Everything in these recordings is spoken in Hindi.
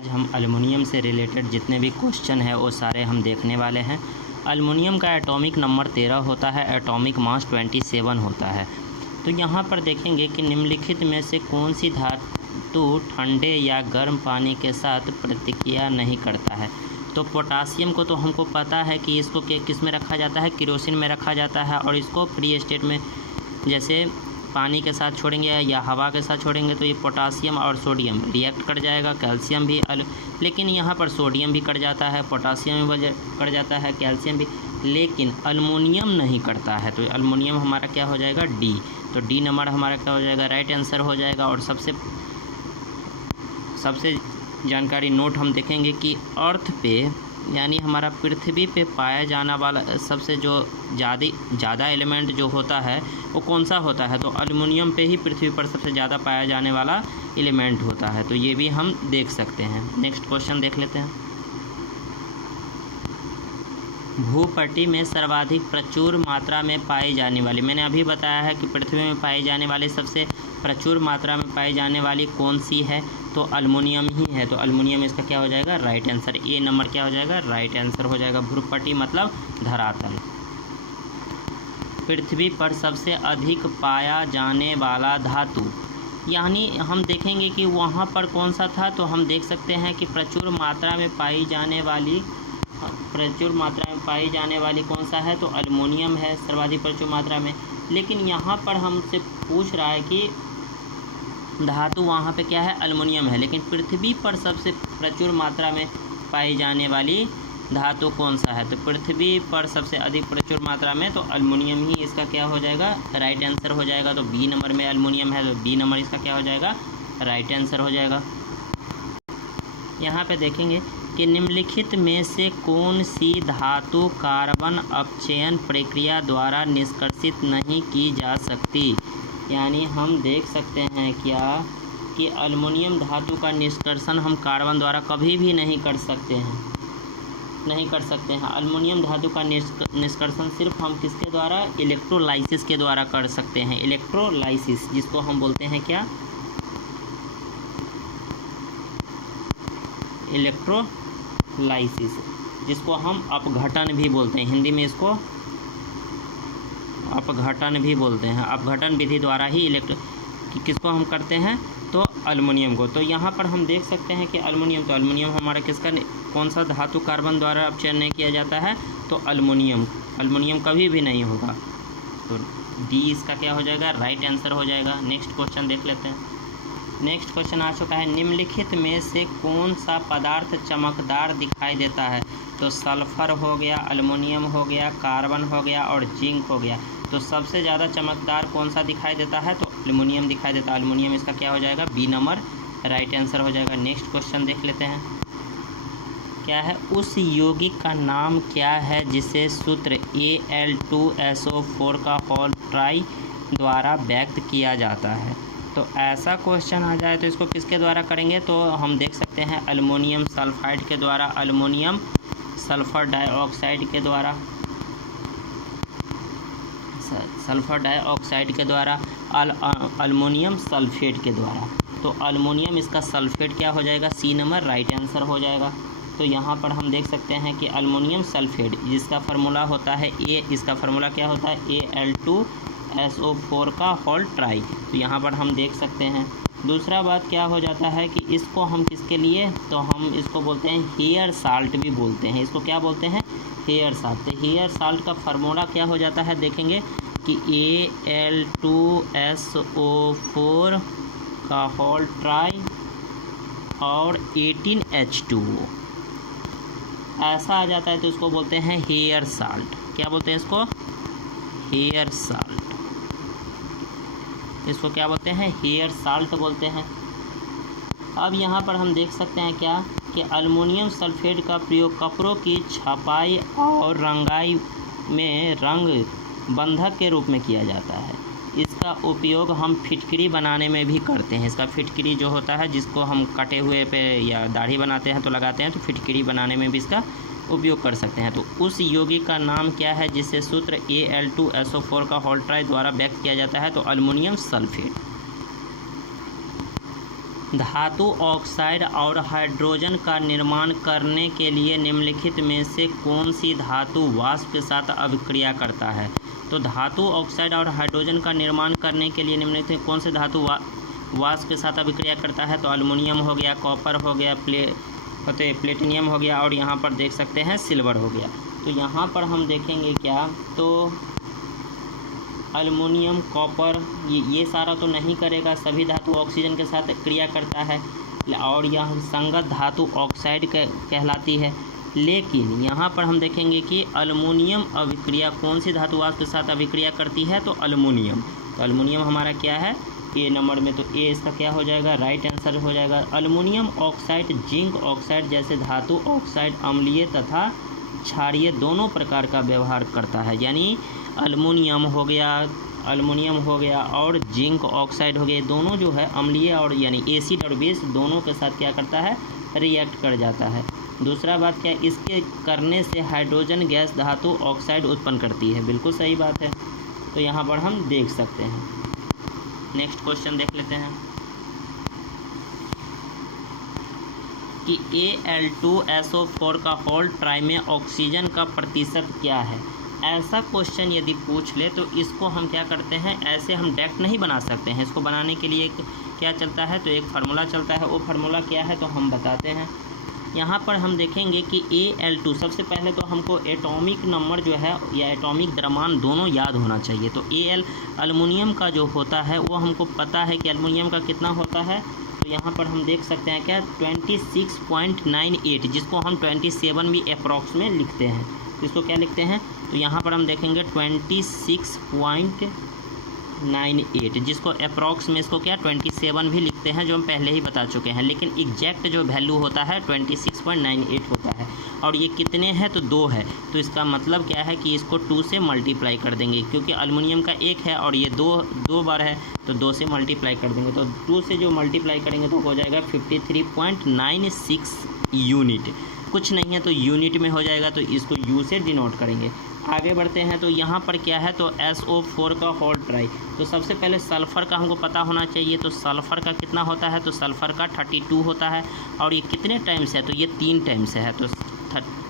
आज हम एल्युमिनियम से रिलेटेड जितने भी क्वेश्चन है वो सारे हम देखने वाले हैं। एल्युमिनियम का एटॉमिक नंबर 13 होता है, एटॉमिक मास 27 होता है। तो यहाँ पर देखेंगे कि निम्नलिखित में से कौन सी धातु ठंडे या गर्म पानी के साथ प्रतिक्रिया नहीं करता है। तो पोटासियम को तो हमको पता है कि इसको किस में रखा जाता है, केरोसिन में रखा जाता है, और इसको फ्री स्टेट में जैसे पानी के साथ छोड़ेंगे या हवा के साथ छोड़ेंगे तो ये पोटासियम और सोडियम रिएक्ट कर जाएगा। कैल्शियम भी लेकिन यहाँ पर सोडियम भी कट जाता है, पोटासियम भी कट जाता है, कैल्शियम भी, लेकिन अल्युमिनियम नहीं करता है। तो अल्युमिनियम हमारा क्या हो जाएगा, डी। तो डी नंबर हमारा क्या हो जाएगा, राइट आंसर हो जाएगा। और सबसे जानकारी नोट हम देखेंगे कि अर्थ पे यानी हमारा पृथ्वी पे पाया जाने वाला सबसे जो ज़्यादा एलिमेंट जो होता है वो कौन सा होता है, तो एल्युमिनियम पे ही पृथ्वी पर सबसे ज़्यादा पाया जाने वाला एलिमेंट होता है। तो ये भी हम देख सकते हैं। नेक्स्ट क्वेश्चन देख लेते हैं। भूपटल में सर्वाधिक प्रचुर मात्रा में पाई जाने वाली, मैंने अभी बताया है कि पृथ्वी में पाई जाने वाली सबसे प्रचुर मात्रा में पाई जाने वाली कौन सी है, तो एल्युमिनियम ही है। तो एल्युमिनियम इसका क्या हो जाएगा, राइट आंसर। ए नंबर क्या हो जाएगा, राइट आंसर हो जाएगा। भूपटल मतलब धरातल। पृथ्वी पर सबसे अधिक पाया जाने वाला धातु, यानी हम देखेंगे कि वहाँ पर कौन सा था, तो हम देख सकते हैं कि प्रचुर मात्रा में पाई जाने वाली कौन सा है, तो एल्युमिनियम है सर्वाधिक प्रचुर मात्रा में। लेकिन यहाँ पर हमसे पूछ रहा है कि धातु वहाँ पे क्या है, एल्युमिनियम है, लेकिन पृथ्वी पर सबसे प्रचुर मात्रा में पाई जाने वाली धातु कौन सा है, तो पृथ्वी पर सबसे अधिक प्रचुर मात्रा में तो एल्युमिनियम ही इसका क्या हो जाएगा, राइट आंसर हो जाएगा। तो बी नंबर में एल्युमिनियम है, तो बी नंबर इसका क्या हो जाएगा, राइट आंसर हो जाएगा। यहाँ पे देखेंगे कि निम्नलिखित में से कौन सी धातु कार्बन अपचयन प्रक्रिया द्वारा निष्कर्षित नहीं की जा सकती, यानी हम देख सकते हैं क्या कि एल्युमिनियम धातु का निष्कर्षण हम कार्बन द्वारा कभी भी नहीं कर सकते हैं। एल्युमिनियम धातु का निष्कर्षण सिर्फ हम किसके द्वारा, इलेक्ट्रोलाइसिस के द्वारा कर सकते हैं। इलेक्ट्रोलाइसिस जिसको हम बोलते हैं क्या, इलेक्ट्रोलाइसिस, जिसको हम अपघटन भी बोलते हैं। हिंदी में इसको अपघटन भी बोलते हैं। अपघटन विधि द्वारा ही किसको हम करते हैं, तो एल्युमिनियम को। तो यहाँ पर हम देख सकते हैं कि एल्युमिनियम हमारा किसका, कौन सा धातु कार्बन द्वारा अपचयन नहीं किया जाता है, तो एल्युमिनियम कभी भी नहीं होगा। तो डी इसका क्या हो जाएगा, राइट आंसर हो जाएगा। नेक्स्ट क्वेश्चन देख लेते हैं। नेक्स्ट क्वेश्चन आ चुका है, निम्नलिखित में से कौन सा पदार्थ चमकदार दिखाई देता है, तो सल्फर हो गया, एल्युमिनियम हो गया, कार्बन हो गया और जिंक हो गया। तो सबसे ज़्यादा चमकदार कौन सा दिखाई देता है, तो एल्युमिनियम दिखाई देता है। एल्युमिनियम इसका क्या हो जाएगा, बी नंबर राइट आंसर हो जाएगा। नेक्स्ट क्वेश्चन देख लेते हैं। क्या है, उस यौगिक का नाम क्या है जिसे सूत्र Al2SO4 का होल ट्राई द्वारा व्यक्त किया जाता है। तो ऐसा क्वेश्चन आ जाए तो इसको किसके द्वारा करेंगे, तो हम देख सकते हैं एल्युमिनियम सल्फाइड के द्वारा, एल्युमिनियम सल्फर डाइऑक्साइड के द्वारा, एल्युमिनियम सल्फेट के द्वारा। तो एल्युमिनियम इसका सल्फेट क्या हो जाएगा, सी नंबर राइट आंसर हो जाएगा। तो यहाँ पर हम देख सकते हैं कि एल्युमिनियम सल्फेट जिसका फार्मूला होता है इसका फार्मूला क्या होता है, Al2SO4 का होल ट्राई। तो यहाँ पर हम देख सकते हैं। दूसरा बात क्या हो जाता है कि इसको हम किसके लिए, तो हम इसको बोलते हैं हेयर साल्ट भी बोलते हैं। इसको क्या बोलते हैं, हेयर साल्ट। तो हेयर साल्ट का फार्मूला क्या हो जाता है, देखेंगे कि Al2SO4 का होल ट्राई और 18H2O ऐसा आ जाता है, तो इसको बोलते हैं हेयर साल्ट। क्या बोलते हैं इसको, हेयर साल्ट। इसको क्या बोलते हैं, हेयर साल्ट बोलते हैं। अब यहाँ पर हम देख सकते हैं क्या कि एल्युमिनियम सल्फेट का प्रयोग कपड़ों की छपाई और रंगाई में रंग बंधक के रूप में किया जाता है। इसका उपयोग हम फिटकरी बनाने में भी करते हैं। इसका फिटकरी जो होता है जिसको हम कटे हुए पे या दाढ़ी बनाते हैं तो लगाते हैं, तो फिटकरी बनाने में भी इसका उपयोग कर सकते हैं। तो उस यौगिक का नाम क्या है जिससे सूत्र Al2SO4 का होल ट्राई द्वारा व्यक्त किया जाता है, तो एल्युमिनियम सल्फेट। धातु ऑक्साइड और हाइड्रोजन का निर्माण करने के लिए निम्नलिखित में से कौन सी धातु वाष्प के साथ अभिक्रिया करता है। तो धातु ऑक्साइड और हाइड्रोजन का निर्माण करने के लिए निम्नलिखित में कौन से धातु वाष्प के साथ अभिक्रिया करता है। तो एल्युमिनियम हो गया, कॉपर हो गया, प्लेटिनियम हो गया और यहाँ पर देख सकते हैं सिल्वर हो गया। तो यहाँ पर हम देखेंगे क्या, तो एल्युमिनियम, कॉपर ये सारा तो नहीं करेगा, सभी धातु ऑक्सीजन के साथ क्रिया करता है और यह संगत धातु ऑक्साइड कहलाती है। लेकिन यहाँ पर हम देखेंगे कि एल्युमिनियम अभिक्रिया कौन सी धातु वाष्प के साथ अभिक्रिया करती है। तो एल्युमिनियम, तो एल्युमिनियम हमारा क्या है ए नंबर में, तो ए इसका क्या हो जाएगा, राइट आंसर हो जाएगा। एल्युमिनियम ऑक्साइड जिंक ऑक्साइड जैसे धातु ऑक्साइड अम्लीय तथा क्षारीय दोनों प्रकार का व्यवहार करता है। यानी एल्युमिनियम हो गया और जिंक ऑक्साइड हो गया, दोनों जो है अम्लीय और यानी एसिड और बेस दोनों के साथ क्या करता है, रिएक्ट कर जाता है। दूसरा बात क्या, इसके करने से हाइड्रोजन गैस धातु ऑक्साइड उत्पन्न करती है। बिल्कुल सही बात है, तो यहाँ पर हम देख सकते हैं। नेक्स्ट क्वेश्चन देख लेते हैं कि Al2SO4 का होल ट्राई में ऑक्सीजन का प्रतिशत क्या है। ऐसा क्वेश्चन यदि पूछ ले तो इसको हम क्या करते हैं, ऐसे हम डायरेक्ट नहीं बना सकते हैं। इसको बनाने के लिए क्या चलता है, तो एक फार्मूला चलता है। वो फार्मूला क्या है तो हम बताते हैं। यहाँ पर हम देखेंगे कि Al2, सबसे पहले तो हमको एटॉमिक नंबर जो है या एटॉमिक द्रव्यमान दोनों याद होना चाहिए। तो एल्युमिनियम का जो होता है वो हमको पता है कि एल्युमिनियम का कितना होता है। तो यहाँ पर हम देख सकते हैं क्या 26.98, जिसको हम 27 भी अप्रॉक्स में लिखते हैं। इसको क्या लिखते हैं, तो यहाँ पर हम देखेंगे 26.98, जिसको अप्रॉक्स में इसको क्या 27 भी लिखते हैं, जो हम पहले ही बता चुके हैं। लेकिन एग्जैक्ट जो वैल्यू होता है 26.98 होता है। और ये कितने हैं, तो 2 है। तो इसका मतलब क्या है कि इसको 2 से मल्टीप्लाई कर देंगे, क्योंकि एल्युमिनियम का 1 है और ये 2 बार है, तो 2 से मल्टीप्लाई कर देंगे। तो 2 से जो मल्टीप्लाई करेंगे तो हो जाएगा 53.96 यूनिट। कुछ नहीं है तो यूनिट में हो जाएगा, तो इसको यू से डिनोट करेंगे। आगे बढ़ते हैं तो यहाँ पर क्या है, तो SO4 का होल ट्राई। तो सबसे पहले सल्फ़र का हमको पता होना चाहिए। तो सल्फ़र का कितना होता है, तो सल्फ़र का 32 होता है। और ये कितने टाइम्स है, तो ये 3 टाइम्स है। तो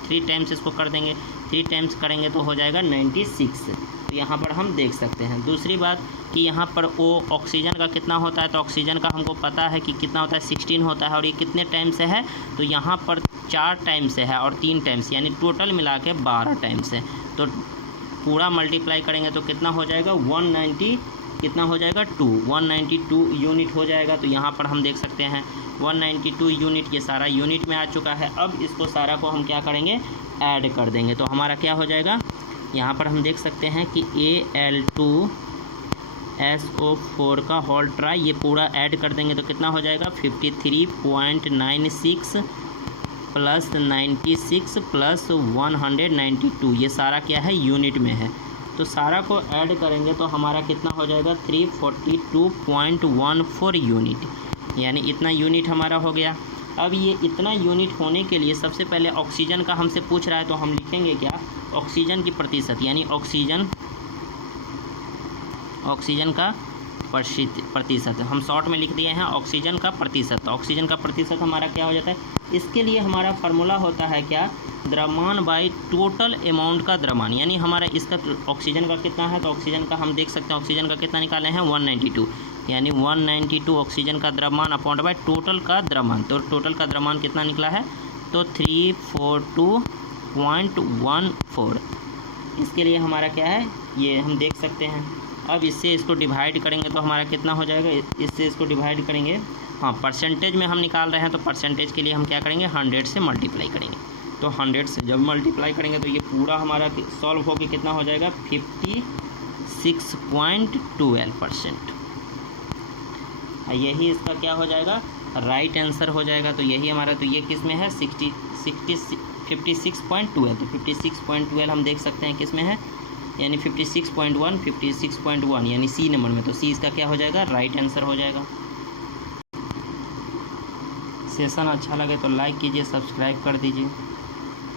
3 टाइम्स इसको कर देंगे, 3 टाइम्स करेंगे तो हो जाएगा 96। तो यहाँ पर हम देख सकते हैं। दूसरी बात कि यहाँ पर ओ ऑक्सीजन का कितना होता है, तो ऑक्सीजन का हमको पता है कि कितना होता है, 16 होता है। और ये कितने टाइम से है, तो यहाँ पर 4 टाइम से है और 3 टाइम से, यानी टोटल मिला के 12 टाइम से। तो पूरा मल्टीप्लाई करेंगे तो कितना हो जाएगा 190, कितना हो जाएगा 192 यूनिट हो जाएगा। तो यहाँ पर हम देख सकते हैं 192 यूनिट, ये सारा यूनिट में आ चुका है। अब इसको सारा को हम क्या करेंगे, ऐड कर देंगे। तो हमारा क्या हो जाएगा, यहाँ पर हम देख सकते हैं कि Al2SO4 का होल ट्राई, ये पूरा ऐड कर देंगे तो कितना हो जाएगा 53.96 प्लस 96 प्लस 192, ये सारा क्या है यूनिट में है। तो सारा को ऐड करेंगे तो हमारा कितना हो जाएगा 342.14 यूनिट, यानी इतना यूनिट हमारा हो गया। अब ये इतना यूनिट होने के लिए सबसे पहले ऑक्सीजन का हमसे पूछ रहा है, तो हम लिखेंगे क्या, ऑक्सीजन की प्रतिशत, यानी ऑक्सीजन का प्रतिशत हम शॉर्ट में लिख दिए हैं, ऑक्सीजन का प्रतिशत। ऑक्सीजन का प्रतिशत हमारा क्या हो जाता है, इसके लिए हमारा फार्मूला होता है क्या, द्रव्यमान बाई टोटल अमाउंट का द्रव्यमान। यानी हमारा इसका ऑक्सीजन का कितना है, तो ऑक्सीजन का हम देख सकते हैं ऑक्सीजन का कितना निकाले हैं 192, यानी 192 ऑक्सीजन का द्रव्यमान अपॉन बाई टोटल का द्रव्यमान। तो टोटल का द्रव्यमान कितना निकला है, तो 342.14। इसके लिए हमारा क्या है, ये हम देख सकते हैं। अब इससे इसको डिवाइड करेंगे तो हमारा कितना हो जाएगा, इससे इसको डिवाइड करेंगे, हाँ परसेंटेज में हम निकाल रहे हैं, तो परसेंटेज के लिए हम क्या करेंगे 100 से मल्टीप्लाई करेंगे। तो 100 से जब मल्टीप्लाई करेंगे तो ये पूरा हमारा सॉल्व होकर कितना हो जाएगा 56.12%। यही इसका क्या हो जाएगा, राइट आंसर हो जाएगा। तो यही हमारा, तो ये किस में है 56.12। तो 56.12 हम देख सकते हैं किस में है, यानी 56.1 यानी सी नंबर में। तो सी इसका क्या हो जाएगा, राइट आंसर हो जाएगा। सेशन अच्छा लगे तो लाइक कीजिए, सब्सक्राइब कर दीजिए।